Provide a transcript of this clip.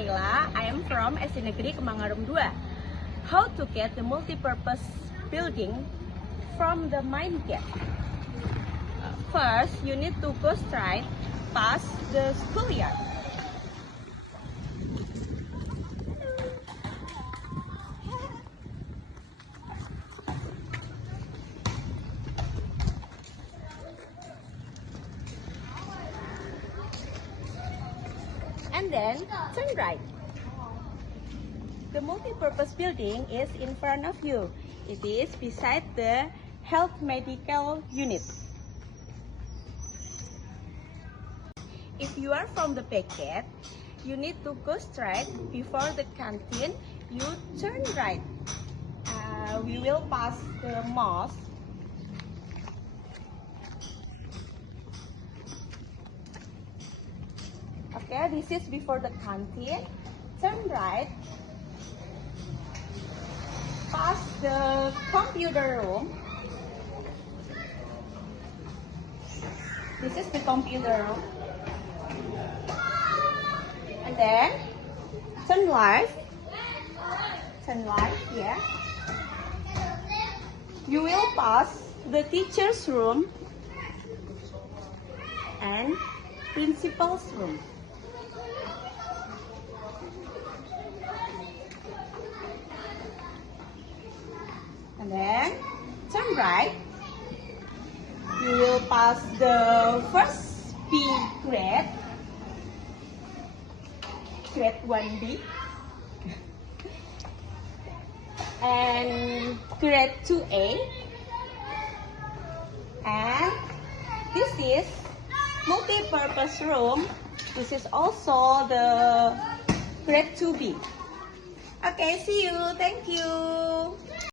Naila. I am from SD Negeri Kemangarum 2. How to get the multi-purpose building from the main gate? First, you need to go straight past the schoolyard. And then turn right. The multi-purpose building is in front of you. It is beside the health medical unit. If you are from the back gate, you need to go straight before the canteen. You turn right. We will pass the mosque. Okay, this is before the canteen. Turn right. Pass the computer room. This is the computer room. And then turn left. Turn left here. You will pass the teacher's room and principal's room. And then turn right. You will pass the first B grade, grade 1B, and grade 2A. And this is multi-purpose room. This is also the grade 2B. Okay, see you. Thank you.